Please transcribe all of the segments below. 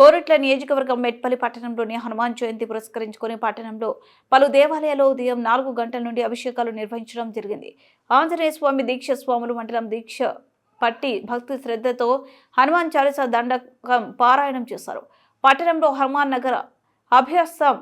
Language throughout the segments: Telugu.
కోరుట్ల నియోజకవర్గం మెట్పల్లి పట్టణంలోని హనుమాన్ జయంతి పురస్కరించుకుని పట్టణంలో పలు దేవాలయాల్లో ఉదయం నాలుగు గంటల నుండి అభిషేకాలు నిర్వహించడం జరిగింది. ఆంజనేయ స్వామి దీక్ష స్వాములు మండలం దీక్ష పట్టి భక్తి శ్రద్ధతో హనుమాన్ చాలీసా దండకం పారాయణం చేశారు. పట్టణంలో హనుమాన్ నగర అభ్యాసం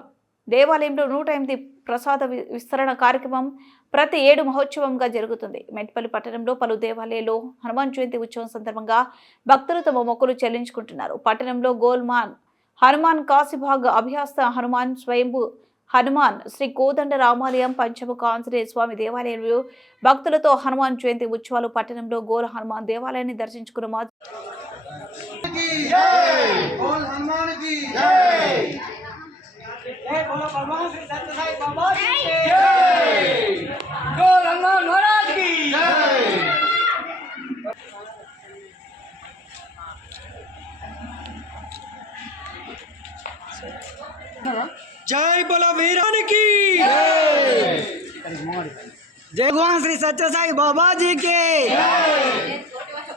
దేవాలయంలో నూట ఎనిమిది ప్రసాద విస్తరణ కార్యక్రమం ప్రతి ఏడు మహోత్సవంగా జరుగుతుంది. మెట్పల్లి పట్టణంలో పలు దేవాలయాలు హనుమాన్ జయంతి ఉత్సవం సందర్భంగా భక్తులు తమ మొక్కులు చెల్లించుకుంటున్నారు. పట్టణంలో గోల్మాన్ హనుమాన్ కాశీభాగ్ అభ్యాస హనుమాన్ స్వయంభూ హనుమాన్ శ్రీ కోదండ రామాలయం పంచముఖ ఆంజనేయ స్వామి దేవాలయంలో భక్తులతో హనుమాన్ జయంతి ఉత్సవాలు పట్టణంలో గోల్ హనుమాన్ దేవాలయాన్ని దర్శించుకున్న जय जय बोलो भगवान श्री सत्य साई बाबा की जय बोल हनुमान महाराज की जय जय बोलो वीरान की जय भगवान श्री सत्य साई बाबा जी के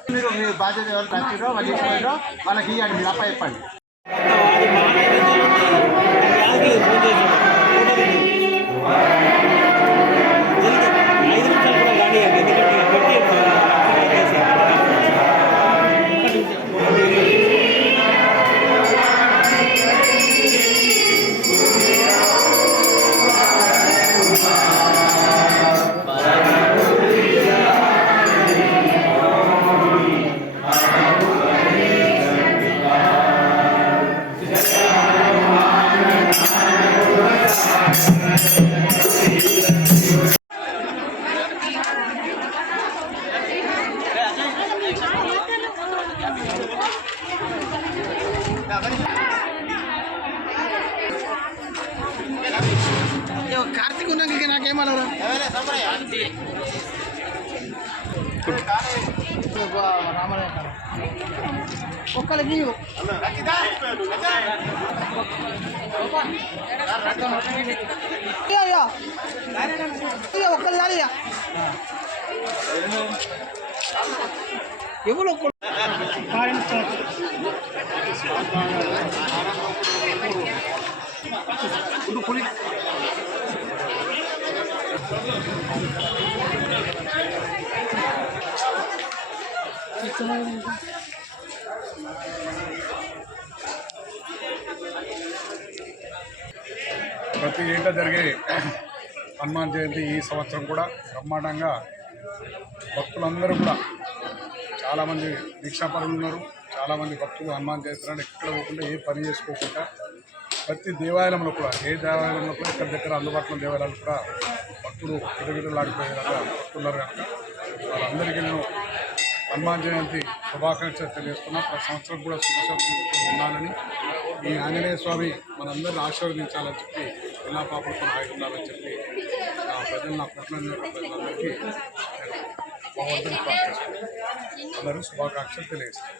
మీరు మీ బాధ్యత ఎవరు నచ్చిరో వాళ్ళు ఇచ్చిపోయారో వాళ్ళకి ఇవ్వండి మీరు అప్ప చెప్పండి అలాగే ఫోన్ చేసి కార్తీక్ ఉన్నాక ఇక నాకేమన్నారు ఒక్కరికి ఒక్కరు కాదు ఎవరు ఒక్కరు ప్రతి ఏటా జరిగే హనుమాన్ జయంతి ఈ సంవత్సరం కూడా బ్రహ్మాండంగా భక్తులందరూ కూడా చాలామంది దీక్షాపరులు ఉన్నారు. చాలామంది భక్తులు హనుమాన్ చేస్తున్నారు. ఎక్కడ పోకుండా ఏ పని చేసుకోకుండా ప్రతి దేవాలయంలో కూడా ఏ దేవాలయంలో కూడా ఇక్కడ దగ్గర అందుబాటులో దేవాలయాలు కూడా భక్తులు గిటగిటలాడిపోయే భక్తులు భక్తున్నారు కనుక వాళ్ళందరికీ నేను హనుమాన్ జయంతి శుభాకాంక్షలు తెలియజేస్తున్నా. ప్రతి సంవత్సరం కూడా శుభశక్తులు ఉన్నానని ఈ ఆంజనేయ స్వామి మనందరిని ఆశీర్వదించాలని చెప్పి పిల్లా పాపలతో హాయి ఉండాలని చెప్పి నా ప్రజలు నా పట్ల ప్రజలందరికీ నేను భగవంతుని అందరూ శుభాకాంక్షలు తెలియజేస్తాను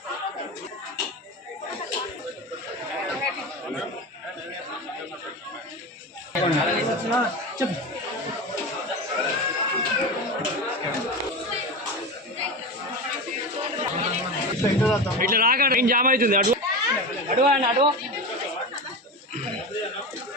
ఇట్లా రాకండి ట్రైన్ జామ్ అవుతుంది? అడుగు అడుగు అండి అడుగు